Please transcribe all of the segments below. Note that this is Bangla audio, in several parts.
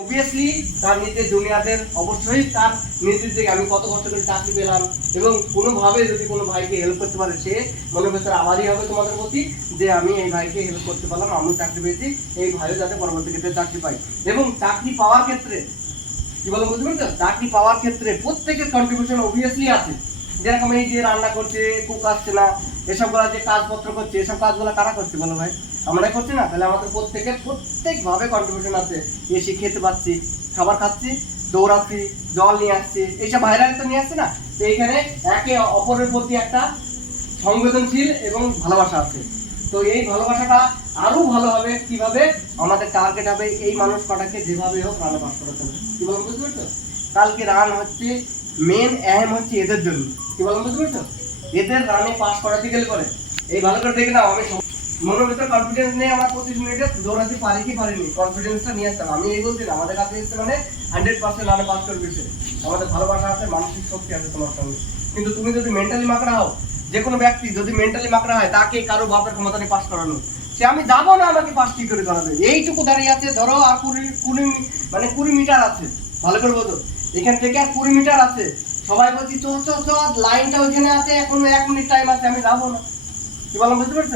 অবভিয়াসলি তার নিজের জুনিয়রদের অবশ্যই তার নিজের থেকে আমি কত কষ্ট করে চাকরি পেলাম এবং কোনোভাবে যদি কোনো ভাইকে হেল্প করতে পারে সে, মনে ভেতরে আবারই হবে তোমাদের প্রতি যে আমি এই ভাইকে হেল্প করতে পারলাম, আমিও চাকরি পেয়েছি, এই ভাইও যাতে পরবর্তী ক্ষেত্রে চাকরি পাই এবং চাকরি পাওয়ার ক্ষেত্রে, কি বলো বুঝতে পারছ? চাকরি পাওয়ার ক্ষেত্রে প্রত্যেকের কন্ট্রিবিউশন অবভিয়াসলি আছে। যেরকম এই যে রান্না করছে কুক আসছে না, এসবগুলা যে কাজপত্র করছে, এসব কাজগুলো কারা করছে বলো ভাই? আমরাই করছি না? তাহলে আমাদের প্রত্যেকের প্রত্যেকভাবে কন্ট্রিবিউশন আছে। এসে খেতে পাচ্ছি খাবার খাচ্ছি, দৌড়াচ্ছি, জল নিয়ে আসছি, এইসব ভাইরাল তো নিয়ে আসছে না? তো এইখানে একে অপরের প্রতি একটা সংবেদনশীল এবং ভালোবাসা আছে। তো এই ভালোবাসাটা আরও ভালো হবে কীভাবে? আমাদের টার্গেট হবে এই মানুষ কটাকে যেভাবে হোক রানে পাস করাতে হবে কি বলুন বুঝতে পারছ? কালকে রান হচ্ছে মেন অ্যাম হচ্ছে এদের জন্য। কি বলুন বুঝতে পারছ? এদের রানে পাস করাতে গেলে পরে। এই ভালো করে দেখে নাও, আমি মনের ভিতরে কনফিডেন্স নেই আমরা পঁচিশ মিনিটে দৌড়াতে পারি কি পারিনি কনফিডেন্সটা নিয়ে আসতাম। আমি এই বলছি আমাদের কাছে এসছে মানে হান্ড্রেড পার্সেন্ট রানে পাস করবে আমাদের ভালোবাসা আছে, মানসিক শক্তি আছে তোমার সঙ্গে। কিন্তু তুমি যদি মেন্টালি মাকড়া হও যে কোনো ব্যক্তি যদি মেন্টালি মাকড়া হয়, তাকে কারও বাপের ক্ষমতা নেই পাস করানো। সে আমি যাব না আমাকে পাস কি করে করাবে? এইটুকু দাঁড়িয়ে আছে, ধরো আর কুড়ি কুড়ি মানে কুড়ি মিটার আছে। ভালো করে বোঝো। এখান থেকে আর কুড়ি মিটার আছে। সবাই বলছি, চ চ চ লাইনটা ওইখানে আছে, এখনও এক মিনিট টাইম আছে, আমি যাব না। কি বললাম, বুঝতে পারছ?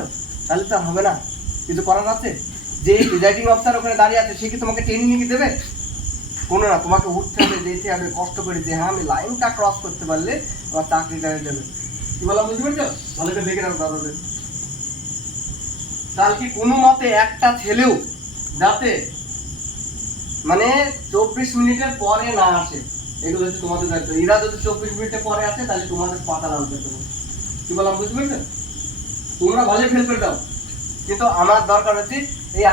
তাহলে তো হবে না। কিছু করার আছে? যে প্রিজাইডিং অফিসার ওখানে দাঁড়িয়ে আছে, সে কি তোমাকে ট্রেনিং কি দেবে? কোনো না, তোমাকে উঠতে হবে, যেতে হবে, কষ্ট করে যে হ্যাঁ আমি লাইনটা ক্রস করতে পারলে আমার চাকরিটা হয়ে যাবে। কি বললাম বুঝতে পারছ? ভালো করে দেখে নাও দাদাদের। কালকে কোনো মতে একটা ছেলেও যাতে মানে চব্বিশ মিনিটের পরে না আসে? এগুলো হচ্ছে তোমাদের দায়িত্ব। এরা যদি চব্বিশ মিনিটের পরে আসে, তাহলে তোমাদের পাতা লাগবে তোমার কি বললাম বুঝতে পারছ? তোমরা ভালো ফেল করে দাও। কিন্তু আমার দরকার হচ্ছে এই